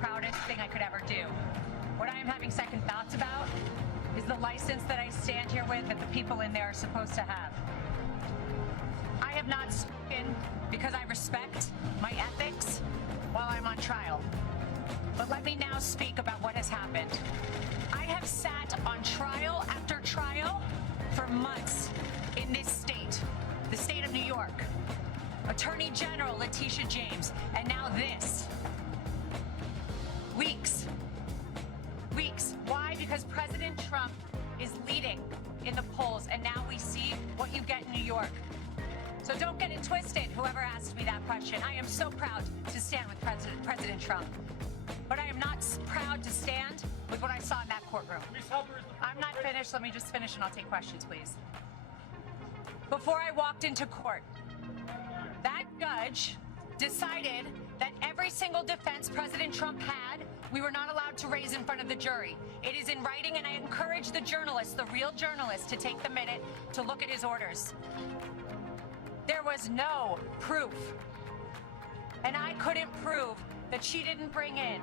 proudest thing I could ever do. What I am having second thoughts about is the license that I stand here with that the people in there are supposed to have. I have not spoken because I respect my ethics while I'm on trial. But let me now speak about what has happened. I have sat on trial after trial for months in this state, the state of New York. Attorney General Letitia James, and now this. Weeks. Why? Because President Trump is leading in the polls, and now we see what you get in New York. So don't get it twisted, whoever asked me that question. I am so proud to stand with President Trump. But I am not proud to stand with what I saw in that courtroom. I'm not finished. Let me just finish and I'll take questions, please. Before I walked into court, that judge decided that every single defense President Trump had, we were not allowed to raise in front of the jury. It is in writing, and I encourage the journalists, the real journalists, to take the minute to look at his orders. There was no proof. And I couldn't prove that she didn't bring in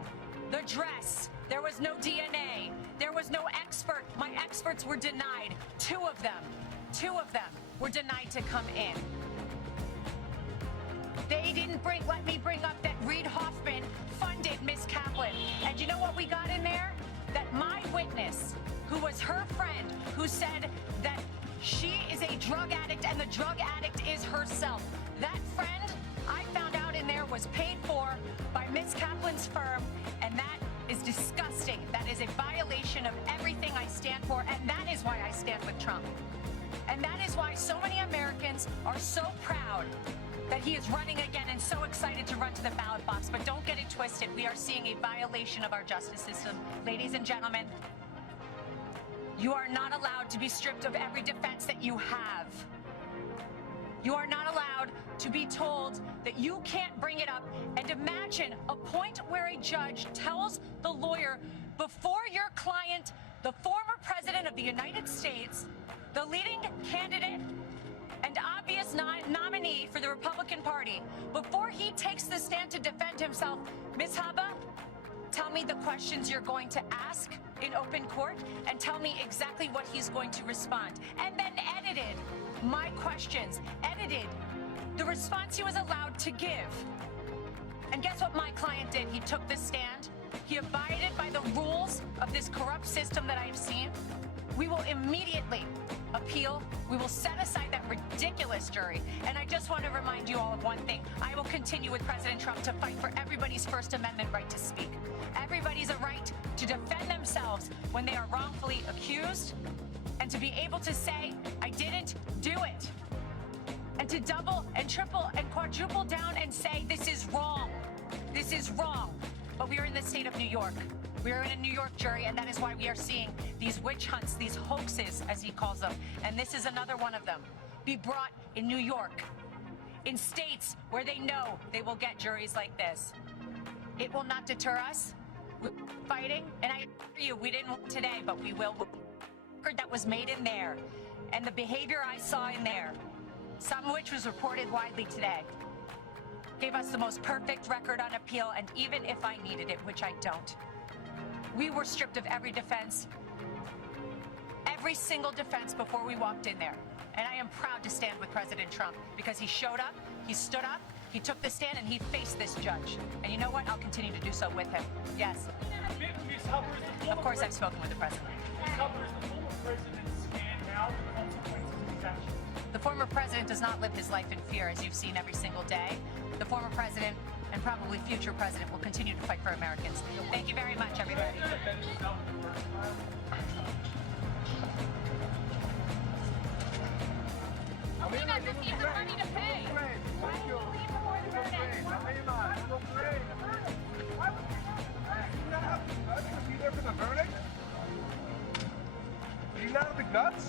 the dress. There was no DNA. There was no expert. My experts were denied. Two of them were denied to come in. They didn't let me bring up that Reid Hoffman funded Miss Kaplan. And you know what we got in there? That my witness, who was her friend, who said that she is a drug addict and the drug addict is herself. That friend, I found out in there, was paid for by Miss Kaplan's firm, and that is disgusting. That is a violation of everything I stand for, and that is why I stand with Trump. And that is why so many Americans are so proud that he is running again and so excited to run to the ballot box. But don't get it twisted. We are seeing a violation of our justice system. Ladies and gentlemen, you are not allowed to be stripped of every defense that you have. You are not allowed to be told that you can't bring it up. And imagine a point where a judge tells the lawyer, before your client, the former president of the United States, the leading candidate and obvious nominee for the Republican Party, before he takes the stand to defend himself, Ms. Habba, tell me the questions you're going to ask in open court and tell me exactly what he's going to respond. And then edited my questions, edited the response he was allowed to give. And guess what my client did? He took the stand. He abided by the rules of this corrupt system that I have seen. We will immediately appeal. We will set aside that ridiculous jury. And I just want to remind you all of one thing. I will continue with President Trump to fight for everybody's First Amendment right to speak. Everybody's a right to defend themselves when they are wrongfully accused, and to be able to say, I didn't do it. And to double and triple and quadruple down and say, this is wrong. This is wrong. But we are in the state of New York. We are in a New York jury, and that is why we are seeing these witch hunts, these hoaxes, as he calls them. And this is another one of them. Be brought in New York, in states where they know they will get juries like this. It will not deter us. We're fighting, and I assure you, we didn't win today, but we will. That was made in there, and the behavior I saw in there, some of which was reported widely today, gave us the most perfect record on appeal. And even if I needed it, which I don't, we were stripped of every defense, every single defense before we walked in there. And I am proud to stand with President Trump because he showed up, he stood up, he took the stand, and he faced this judge. And you know what? I'll continue to do so with him. Yes. Of course, I've spoken with the president. The former president does not live his life in fear, as you've seen every single day. The former president and probably future president will continue to fight for Americans. Thank you very much, everybody. Alina, just need the money to pay. Why did you leave before the verdict? Why would you not have the guts to be there for the verdict? Do you not have the guts?